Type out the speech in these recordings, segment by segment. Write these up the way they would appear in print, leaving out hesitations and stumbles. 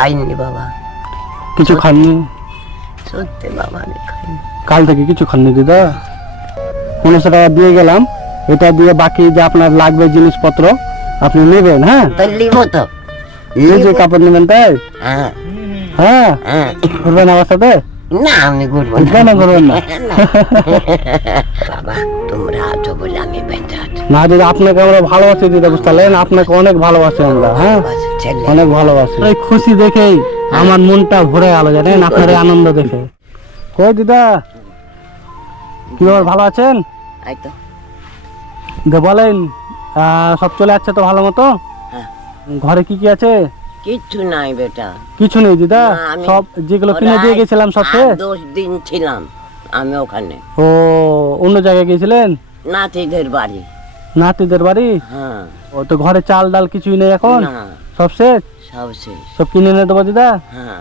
খাইনি বাবা, কিছু খাননি? সত্যি বাবা আমি খাইনি। কাল থেকে কিছু খাননি দিদা? 1500 টাকা দিয়ে গেলাম, এটা দিয়ে বাকি যে আপনার লাগবে জিনিসপত্র আপনি নেবেন। হ্যাঁ, তো লিব তো, এই যে কাপড় নেবেন তাই? হ্যাঁ হ্যাঁ, হ্যাঁ। করবেন আমার সাথে? না আমি ঘুরবো না। কেন করবেন না? না। বাবা তোমরা আছো বলে আমি বেঁচে আছি। না দিদা, আপনাকে আমরা ভালোবাসি দিদা, বুঝতে পারলেন? আপনাকে অনেক ভালোবাসি আমরা। হ্যাঁ, ছেলে অনেক ভালোবাসি। এই খুশি দেখেই আমার মনটা ভরে গেল, জানেন, আপনার এই আনন্দ দেখে। কই দিদা, কি ব্যাপার, ভালো আছেন? এই তো বলেন, সব চলে যাচ্ছে তো ভালো মতো? হ্যাঁ। ঘরে কি কি আছে? কিচ্ছু নাই বেটা। কিছু নেই দিদা? না, আমি সব যেগুলো কিনে দিয়ে গেছিলাম সব শেষ? 10 দিন ছিলাম আমি ওখানে। ও, অন্য জায়গায় গিয়েছিলেন? নাতিদের বাড়ি। নাতিদের বাড়ি? হ্যাঁ। ও, তো ঘরে চাল ডাল কিছুই নেই এখন? না সব শেষ? সব শেষ। সব কিনে এনে দেবো দিদা? হ্যাঁ।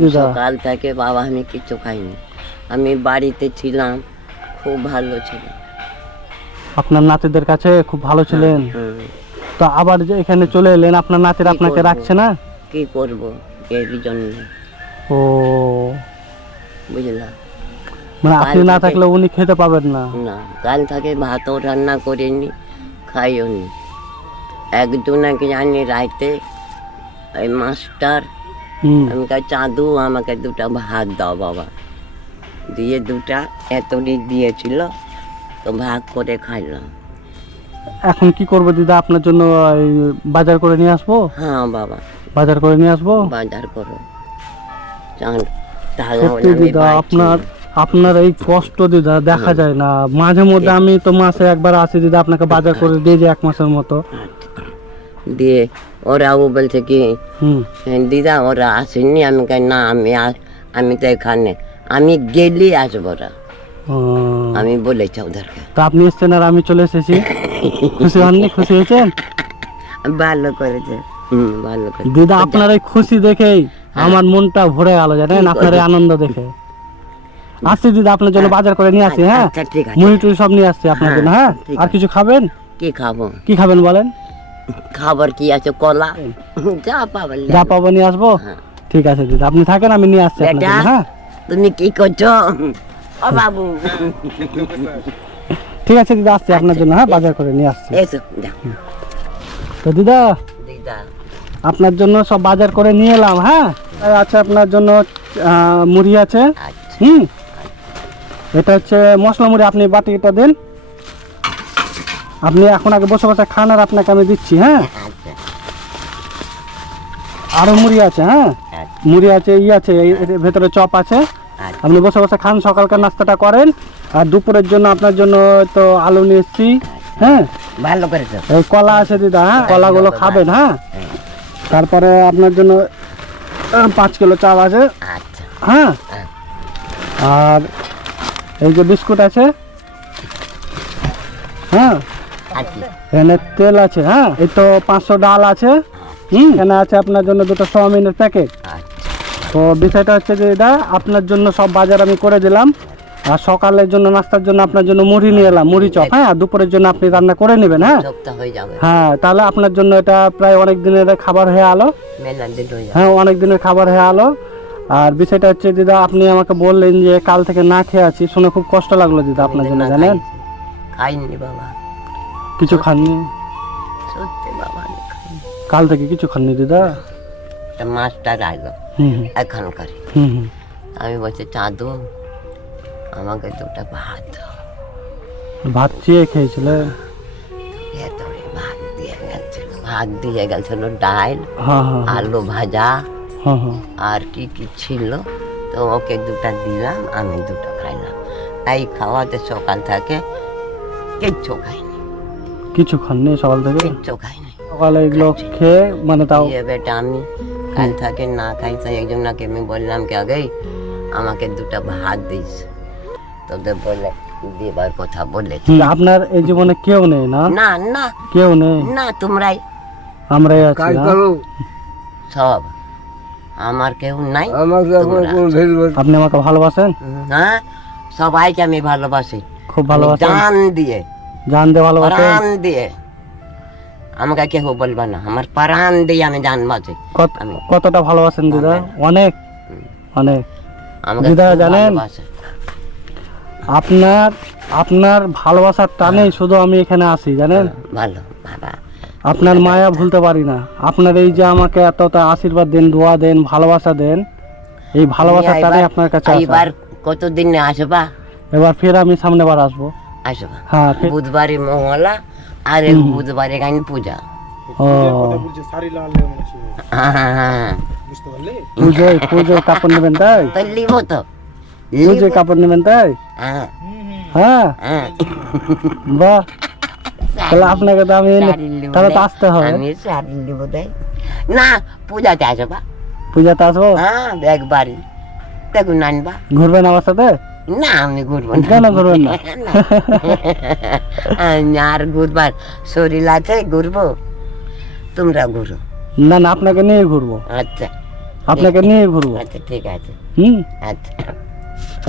দিদা, সকাল থেকে বাবা আমি কিছু খাইনি, আমি বাড়িতে ছিলাম, খুব ভালো ছিল। আপনার নাতিদের কাছে খুব ভালো ছিলেন, হুম। তো আবার যে এখানে চলে এলেন, আপনার নাতির কি আপনাকে করবো? রাখছে না? কি করব এর জন্য, ও, বুঝলা? মানে আপনি না কাল থেকে- থাকলে উনি খেতে পাবেন না? না, কাল থেকে ভাতও রান্না করিনি, খাইও নি। একজনকে জানি রাইতে, এই মাস্টার, হুম। আমি কাজ চাঁদু আমাকে 2টা ভাত দাও বাবা, দিয়ে 2টা এতটি দিয়েছিল, তো ভাগ করে খাইলাম। এখন কি করবো দিদা, আপনার জন্য এই বাজার করে নিয়ে আসবো? হ্যাঁ বাবা, বাজার করে নিয়ে আসবো? বাজার করো চান, তাহলে সত্যি আমি দিদা, বাঁচি। আপনার এই কষ্ট দিদা দেখা যায় না। মাঝে মধ্যে আমি তো মাসে একবার আসি দিদা, আপনাকে বাজার করে দিয়ে যে 1 মাসের মতো। দিয়ে ওরাও বলছে কি, হুম। দিদা ওরা আসেননি, আমি কাই না, আমি তো এখানে, আমি গেলি আসবো ওরা, ও, আমি বলেছি ওদেরকে। তা আপনি এসছেন আর আমি চলে এসেছি, খুশি হননি? খুশি হয়েছেন? ভালো করেছে, ভালো করে। দিদা, আপনার এই খুশি দেখেই আমার মনটা ভরে গেল, জানেন, আপনার এই আনন্দ দেখে। আসছি দিদা, আপনার জন্য বাজার করে নিয়ে আসি। হ্যাঁ, আচ্ছা ঠিক আছে। মুড়ি টুড়ি সব নিয়ে আসছি আপনার জন্য। হ্যাঁ, ঠিক আর আছে। কিছু খাবেন? কি খাবো? কি খাবেন বলেন? খাবার কি আছে, কলা যা পাবো নিয়ে যা আসবো। পাবো নিয়ে আসবো? হ্যাঁ। ঠিক আছে দিদা, আপনি থাকেন, আমি নিয়ে আসছি আপনার বেটা, জন্য। হ্যাঁ, তুমি কি করছো? ও বাবু, ঠিক আছে দিদা, আসছি আপনার জন্য। হ্যাঁ, বাজার করে নিয়ে আসছি। এসো যাও। তো দিদা, দিদা আপনার জন্য সব বাজার করে নিয়ে এলাম। হ্যাঁ, আর আছে আপনার জন্য মুড়ি আছে। আচ্ছা হুম, এটা হচ্ছে মশলা মুড়ি, আপনি বাটিটা দেন। আপনি এখন আগে বসে বসে খান, আর আপনাকে আমি দিচ্ছি। হ্যাঁ, আচ্ছা আরো মুড়ি আছে। হ্যাঁ, আচ্ছা মুড়ি আছে, আছে, এর ভেতরে চপ আছে। আচ্ছা। আপনি বসে বসে খান, সকালকার নাস্তাটা করেন। আর দুপুরের জন্য আপনার জন্য তো আলু নিয়ে এসছি। হ্যাঁ, ভালো করেছো। এই কলা আছে দিদা। হ্যাঁ, কলাগুলো খাবেন। হ্যাঁ, তারপরে আপনার জন্য 5 কিলো চাল আছে। আচ্ছা হ্যাঁ, হ্যাঁ। আর এই যে বিস্কুট আছে। হ্যাঁ, আচ্ছা এখানে তেল আছে। হ্যাঁ, এই তো 500 ডাল আছে। এখানে আছে আপনার জন্য 2টা চাউমিনের প্যাকেট। আচ্ছা তো বিষয়টা হচ্ছে যে এটা আপনার জন্য সব বাজার আমি করে দিলাম। আর সকালের জন্য নাস্তার জন্য আপনার জন্য মুড়ি নিয়ে এলাম, মুড়ি চপ। হ্যাঁ, আর দুপুরের জন্য আপনি রান্না করে নেবেন। হ্যাঁ, সপ্তাহ হয়ে যাবে, হ্যাঁ, তাহলে আপনার জন্য এটা প্রায় অনেক দিনের খাবার হয়ে আলো। মেলা দিন হয়ে যাবে। হ্যাঁ, অনেক দিনের খাবার হয়ে আলো। আর বিষয়টা হচ্ছে দিদা, আপনি আমাকে বললেন যে কাল থেকে না খেয়ে আছি, শুনে খুব কষ্ট লাগলো দিদা আপনার জন্য, জানেন। খাইনি বাবা, কিছু খাননি? সত্যি বাবা আমি খাইনি। কাল থেকে কিছু খাননি দিদা? একটা মাস্টার আইলো হুম হুম এখানকার, হুম হুম। আমি বলছি চাঁদু আমাকে 2টা ভাত দাও। ভাত চেয়ে খেয়েছিলেন? ভেতরে ভাত দিয়ে গেছিল, ডাল, হ্যাঁ হ্যাঁ আলু ভাজা, হ্যাঁ হ্যাঁ। আর কি কি ছিল, তো ওকে 2টা দিলাম, আমি 2টা খাইলাম। এই খাওয়াতে সকাল থেকে কিচ্ছু খাইনি, কিছু খাননি সকাল থেকে? কিচ্ছু খাইনি। সকালে এগুলো খেয়ে মানে তাও? দিয়ে বেটা আমি কাল থেকে না খাইছি। একজনকে আমি বললাম কি আগেই আমাকে 2টা ভাত দিস, তোদের বলে দেবার কথা বলেছি। আপনার এই জীবনে কেউ নেই না? না না কেউ নেই, না, তোমরাই আমরাই আছি না? সব, আমার কেউ নাই। আপনি আমাকে ভালোবাসেন? হ্যাঁ, সবাইকে আমি ভালোবাসি, খুব আমি ভালোবাসেন? জান দিয়ে, জান দিয়ে ভালোবাসেন? প্রাণ দিয়ে আমাকে কেউ বলবা না, আমার প্রাণ দিয়ে আমি জানবো যে আমি- কতটা ভালোবাসেন দিদা? অনেক অনেক। আমাকে দিদা খুব জানেন, ভালোবাসে। আপনার ভালোবাসার টানেই শুধু আমি এখানে আসি, জানেন? ভালো বাবা, আপনার মায়া ভুলতে পারি না। আপনার এই যে আমাকে এতটা আশীর্বাদ দেন, দোয়া দেন, ভালোবাসা দেন, এই ভালোবাসার তুমি টানে এবার- আপনার কাছে আসা। এবার কতদিন আসবা? এবার ফের আমি সামনে বার আসবো। আসবা হ্যাঁ ফের- বুধবারে মহলা আর এক বুধবারে গান পূজা। ও হ্যাঁ, পুজোয় কাপড় নেবেন তাই? তো লিব তো, পুজোয় কাপড় নেবেন তাই? হ্যাঁ হ্যাঁ হ্যাঁ। বাহ, তাহলে আপনাকে তো আমি শাড়ি লিব তাহলে তো দেয়। আসতে হবে। আমি শাড়ি লিব দেয় না, পূজাতে আসবা। পূজাতে আসবো? হ্যাঁ একবারই দেখুন আনবা। ঘুরবেন আমার সাথে? না আমি ঘুরবো না। কেন ঘুরবেন না? আমি আর ঘুরবার শরীর আছে, ঘুরবো, তোমরা ঘুরো। না না, আপনাকে নিয়ে ঘুরবো, আচ্ছা আপনাকে নিয়ে ঘুরবো। আচ্ছা ঠিক আছে, হুম। আচ্ছা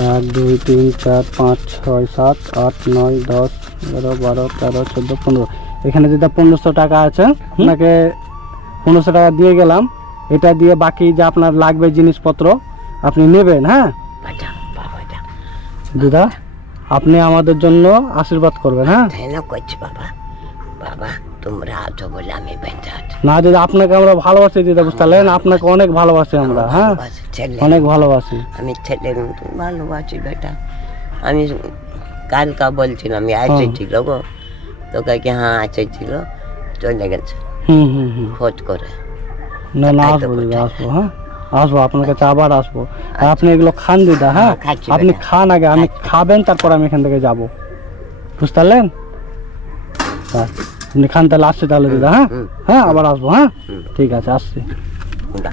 1 2 3 4 5 6 7 8 9 10 11 12 13 14 15। এখানে যেটা 1500 টাকা আছে, আপনাকে 1500 টাকা দিয়ে গেলাম। এটা দিয়ে বাকি যা আপনার লাগবে জিনিসপত্র আপনি নেবেন। হ্যাঁ বাজা বাবাটা দিদা, আপনি আমাদের জন্য আশীর্বাদ করবেন। হ্যাঁ কেন করছি বাবা, বাবা তোমরা আছো বলে আমি বেঁচে আছি। না দিদা, আপনাকে আমরা ভালোবাসি দিদা, বুঝতে পারলেন? আপনাকে অনেক ভালোবাসি আমরা। হ্যাঁ ভালোবাসি, ছেলে অনেক ভালোবাসি। আমি ছেলের মতো ভালোবাসি বেটা। আমি কালকা বলছিলাম আমি এসেছিল গো, তো কাকে হ্যাঁ এসেছিল, চলে গেছে হুম হুম হুম। খোঁজ করে। না না, তাই তো আসবো দিদা, কোথায়? আসবো। হ্যাঁ আসবো, আপনার কাছে আবার আসবো। আর আপনি এগুলো খান দিদা। হ্যাঁ খাচ্ছি আপনি বেটা। খান আগে, আমি খাবেন তারপর আমি এখান থেকে যাব, বুঝতে পারলেন? হ্যাঁ, আপনি খান, তাহলে আসছি তাহলে দিদা। হ্যাঁ হুম। হ্যাঁ আবার আসবো। হ্যাঁ হুম। ঠিক আছে, আসছি। না